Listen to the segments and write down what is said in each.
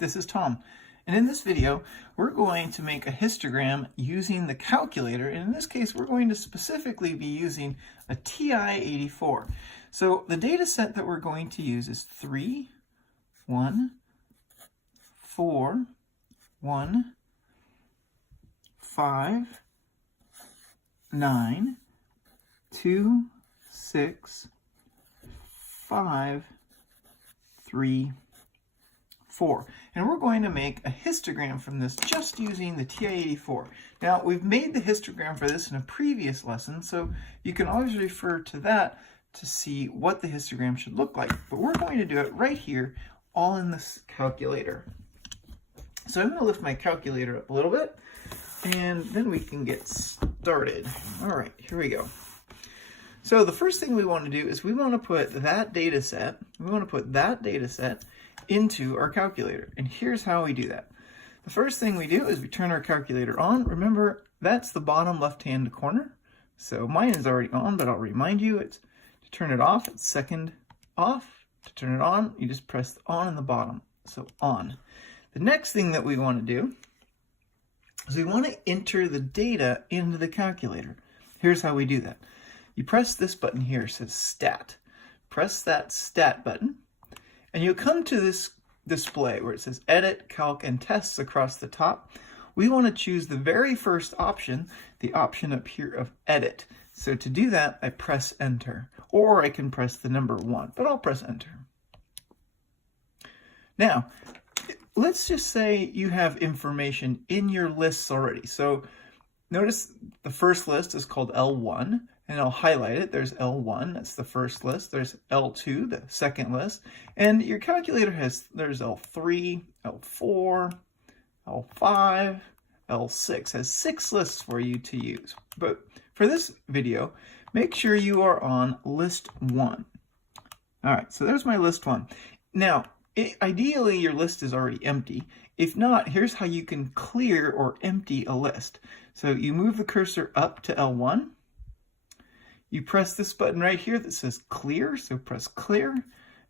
this is Tom. And in this video, we're going to make a histogram using the calculator. And in this case, we're going to specifically be using a TI-84. So the data set that we're going to use is 3, 1, 4, 1, 5, 9, 2, 6, 5, 3, 4. And we're going to make a histogram from this just using the TI-84. Now, we've made the histogram for this in a previous lesson, so you can always refer to that to see what the histogram should look like. But we're going to do it right here, all in this calculator. So I'm going to lift my calculator up a little bit, and then we can get started. All right, here we go. So the first thing we want to do is we want to put that data set, into our calculator. And here's how we do that. The first thing we do is we turn our calculator on. Remember, that's the bottom left-hand corner. So mine is already on, but I'll remind you, it's to turn it off, it's second off. To turn it on, you just press on in the bottom. So on. The next thing that we want to do is we want to enter the data into the calculator. Here's how we do that. You press this button here, it says Stat. Press that Stat button, and you'll come to this display where it says Edit, Calc, and Tests across the top. We want to choose the very first option, the option up here of Edit. So to do that, I press Enter, or I can press the number 1, but I'll press Enter. Now, let's just say you have information in your lists already. So notice the first list is called L1, and I'll highlight it. There's L1, that's the first list. There's L2, the second list. And your calculator there's L3, L4, L5, L6. Has 6 lists for you to use. But for this video, make sure you are on list 1. All right, so there's my list 1. Now, ideally, your list is already empty. If not, here's how you can clear or empty a list. So you move the cursor up to L1. You press this button right here that says Clear, so press Clear,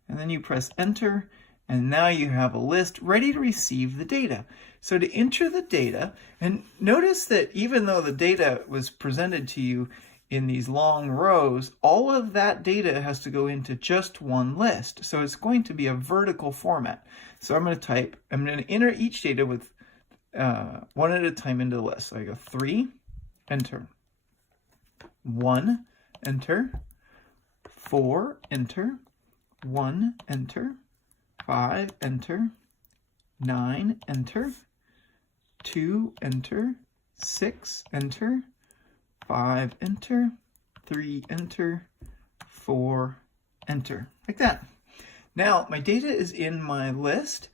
and then you press Enter, and now you have a list ready to receive the data. So to enter the data, and notice that even though the data was presented to you in these long rows, all of that data has to go into just one list. So it's going to be a vertical format. So I'm going to enter each data with one at a time into the list. So I go 3, Enter, 1, Enter, 4, Enter, 1, Enter, 5, Enter, 9, Enter, 2, Enter, 6, Enter, 5, Enter, 3, Enter, 4, Enter, like that. Now, my data is in my list,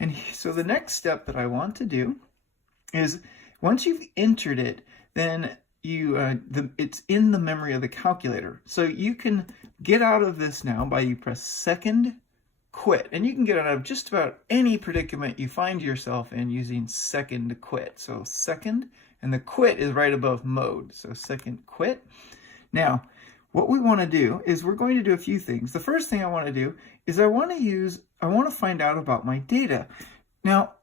and so the next step that I want to do is once you've entered it, then it's in the memory of the calculator. So you can get out of this now by you press second quit, and you can get out of just about any predicament you find yourself in using second quit. So second, and the quit is right above mode. So second quit. Now, what we want to do is we're going to do a few things. The first thing I want to do is I want to find out about my data. Now,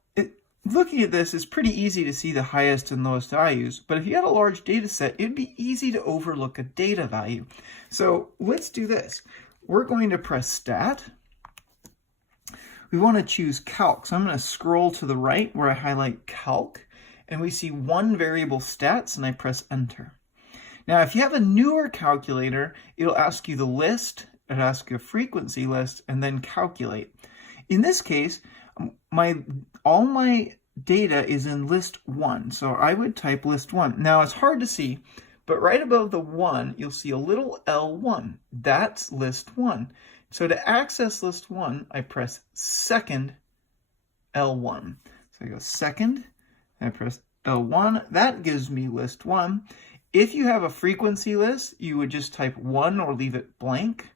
looking at this, it's pretty easy to see the highest and lowest values, but if you had a large data set, it'd be easy to overlook a data value. So let's do this. We're going to press Stat. We want to choose Calc. So I'm going to scroll to the right where I highlight Calc, and we see one variable Stats, and I press Enter. Now, if you have a newer calculator, it'll ask you the list, it'll ask you a frequency list, and then calculate. In this case, all my data is in list 1, so I would type list 1. Now, it's hard to see, but right above the 1, you'll see a little L1. That's list 1. So to access list 1, I press second L1. So I go second, and I press L1. That gives me list 1. If you have a frequency list, you would just type 1 or leave it blank.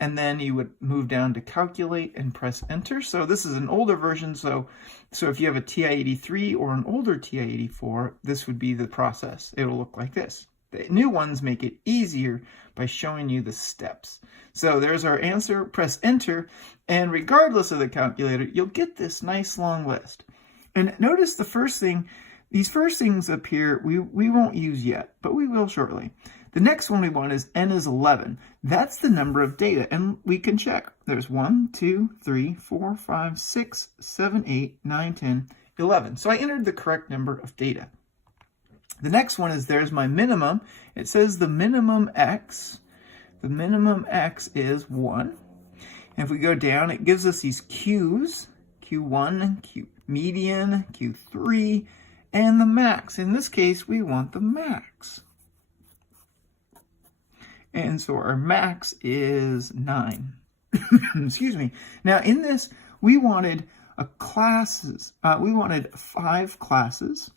And then you would move down to calculate and press enter. So this is an older version. So if you have a TI-83 or an older TI-84, this would be the process. It'll look like this. The new ones make it easier by showing you the steps. So there's our answer. Press enter, and regardless of the calculator, you'll get this nice long list. And notice the first thing, these first things up here, we won't use yet, but we will shortly. The next one we want is n is 11. That's the number of data, and we can check. There's 1, 2, 3, 4, 5, 6, 7, 8, 9, 10, 11. So I entered the correct number of data. The next one is there's my minimum. It says the minimum x. The minimum x is 1. And if we go down, it gives us these Q's, Q1, Q median, Q3, and the max. In this case, we want the max. And so our max is 9. Excuse me. Now in this, we wanted classes. We wanted 5 classes.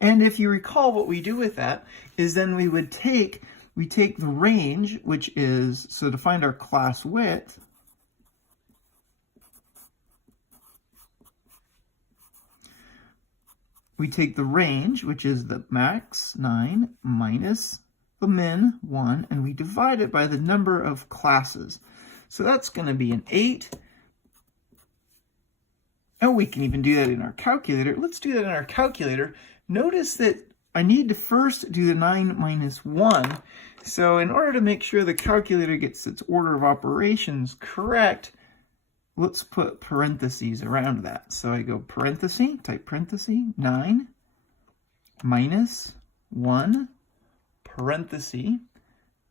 And if you recall, what we do with that is then we take the range, which is, so to find our class width, we take the range, which is the max, 9, minus the min, 1, and we divide it by the number of classes. So that's going to be an 8. And we can even do that in our calculator. Let's do that in our calculator. Notice that I need to first do the 9 minus 1. So in order to make sure the calculator gets its order of operations correct, let's put parentheses around that. So I go parenthesis, type parenthesis, 9 minus 1, parenthesis,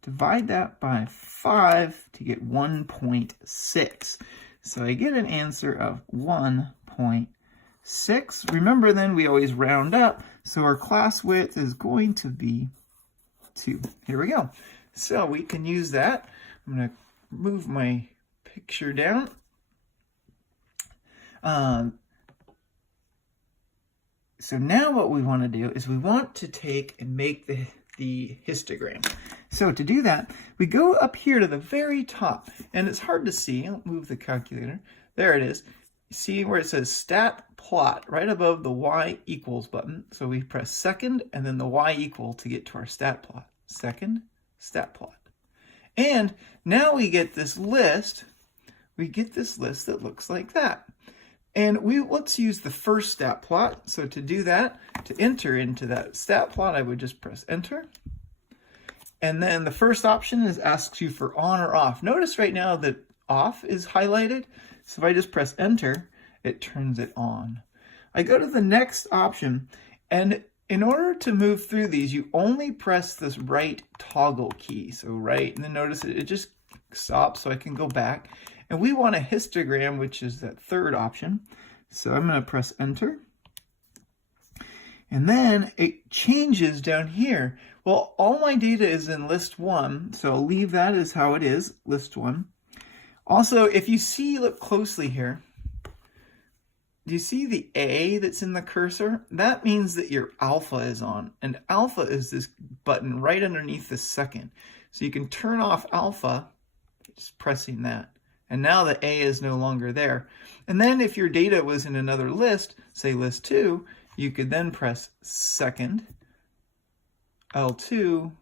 divide that by 5 to get 1.6. So I get an answer of 1.6. Remember then, we always round up, so our class width is going to be 2. Here we go. So we can use that. I'm going to move my picture down. So now what we want to do is we want to take and make the histogram. So to do that, we go up here to the very top, and it's hard to see. I'll move the calculator. There it is. See where it says stat plot right above the y equals button. So we press second and then the y equal to get to our stat plot. Second, stat plot. And now we get this list. We get this list that looks like that. And let's use the first stat plot. So to do that, to enter into that stat plot, I would just press enter. And then the first option is asks you for on or off. Notice right now that off is highlighted. So if I just press enter, it turns it on. I go to the next option, and in order to move through these, you only press this right toggle key. So right, and then notice it just stops, so I can go back. And we want a histogram, which is that third option. So I'm going to press enter. And then it changes down here. Well, all my data is in list 1, so I'll leave that as how it is, list 1. Also, if you see, look closely here, do you see the A that's in the cursor? That means that your alpha is on, and alpha is this button right underneath the second. So you can turn off alpha, just pressing that. And now the A is no longer there. And then if your data was in another list, say list 2, you could then press second, L2,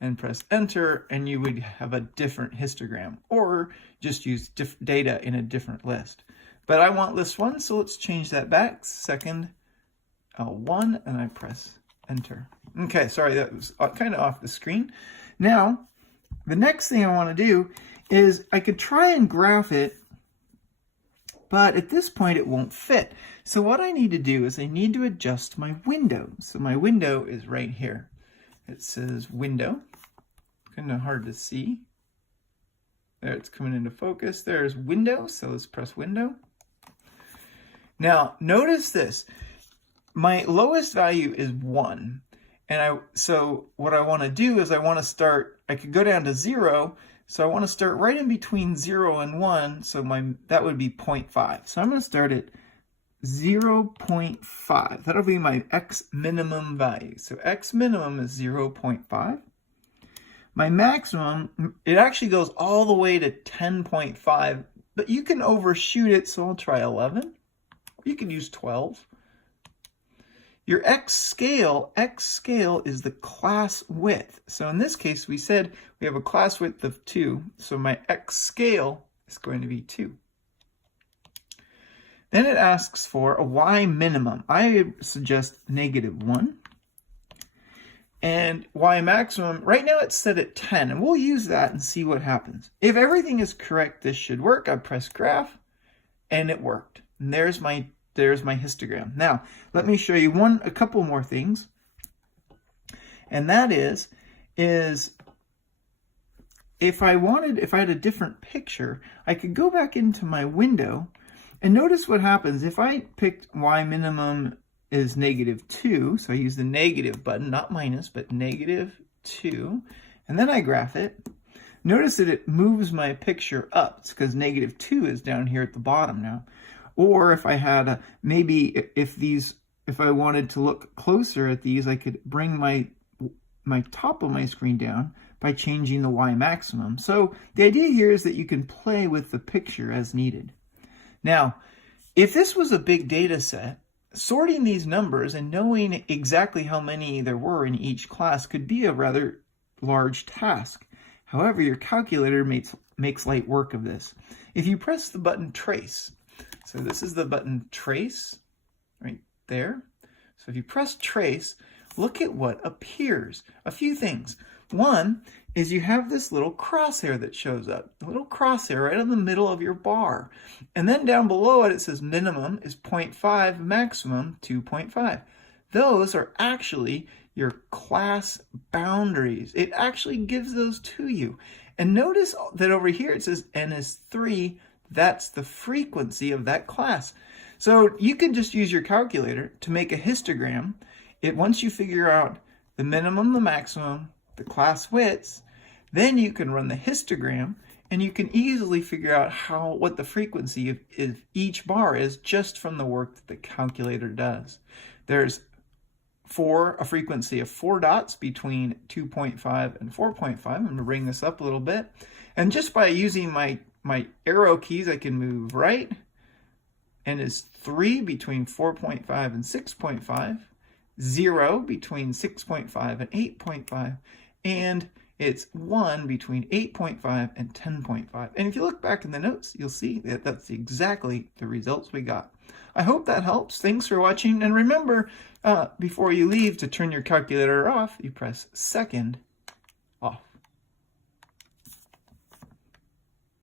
and press enter, and you would have a different histogram, or just use data in a different list. But I want list 1, so let's change that back. Second, L1, and I press enter. Okay, sorry, that was kind of off the screen. Now, the next thing I want to do is I could try and graph it, but at this point it won't fit. So what I need to do is I need to adjust my window. So my window is right here. It says window. Kind of hard to see. There, it's coming into focus. There's window, so let's press window. Now, notice this. My lowest value is 1. So what I want to do is I could go down to 0, so I want to start right in between 0 and 1, so that would be 0.5. So I'm going to start at 0.5. That'll be my x minimum value. So x minimum is 0.5. My maximum, it actually goes all the way to 10.5, but you can overshoot it, so I'll try 11. You can use 12. Your x scale is the class width. So in this case, we said we have a class width of 2, so my x scale is going to be 2. Then it asks for a y minimum. I suggest -1. And y maximum, right now it's set at 10, and we'll use that and see what happens. If everything is correct, this should work. I press graph, and it worked. And there's my histogram. Now, let me show you a couple more things. And that is if I had a different picture, I could go back into my window and notice what happens. If I picked y minimum is -2, so I use the negative button, not minus, but -2, and then I graph it. Notice that it moves my picture up. It's because -2 is down here at the bottom now. Or if I had if I wanted to look closer at these, I could bring my top of my screen down by changing the y maximum. So the idea here is that you can play with the picture as needed. Now, if this was a big data set, sorting these numbers and knowing exactly how many there were in each class could be a rather large task. However, your calculator makes light work of this. If you press the button trace, so this is the button trace right there. So if you press trace, look at what appears. A few things. One is you have this little crosshair that shows up, a little crosshair right in the middle of your bar. And then down below it, it says minimum is 0.5, maximum 2.5. Those are actually your class boundaries. It actually gives those to you. And notice that over here it says n is 3. That's the frequency of that class. So you can just use your calculator to make a histogram. Once you figure out the minimum, the maximum, the class widths, then you can run the histogram and you can easily figure out what the frequency of each bar is just from the work that the calculator does. There's a frequency of 4 dots between 2.5 and 4.5. I'm going to bring this up a little bit. And just by using my arrow keys, I can move right. And is 3 between 4.5 and 6.5. 0 between 6.5 and 8.5. And it's 1 between 8.5 and 10.5. And if you look back in the notes, you'll see that that's exactly the results we got. I hope that helps. Thanks for watching. And remember, before you leave, to turn your calculator off, you press second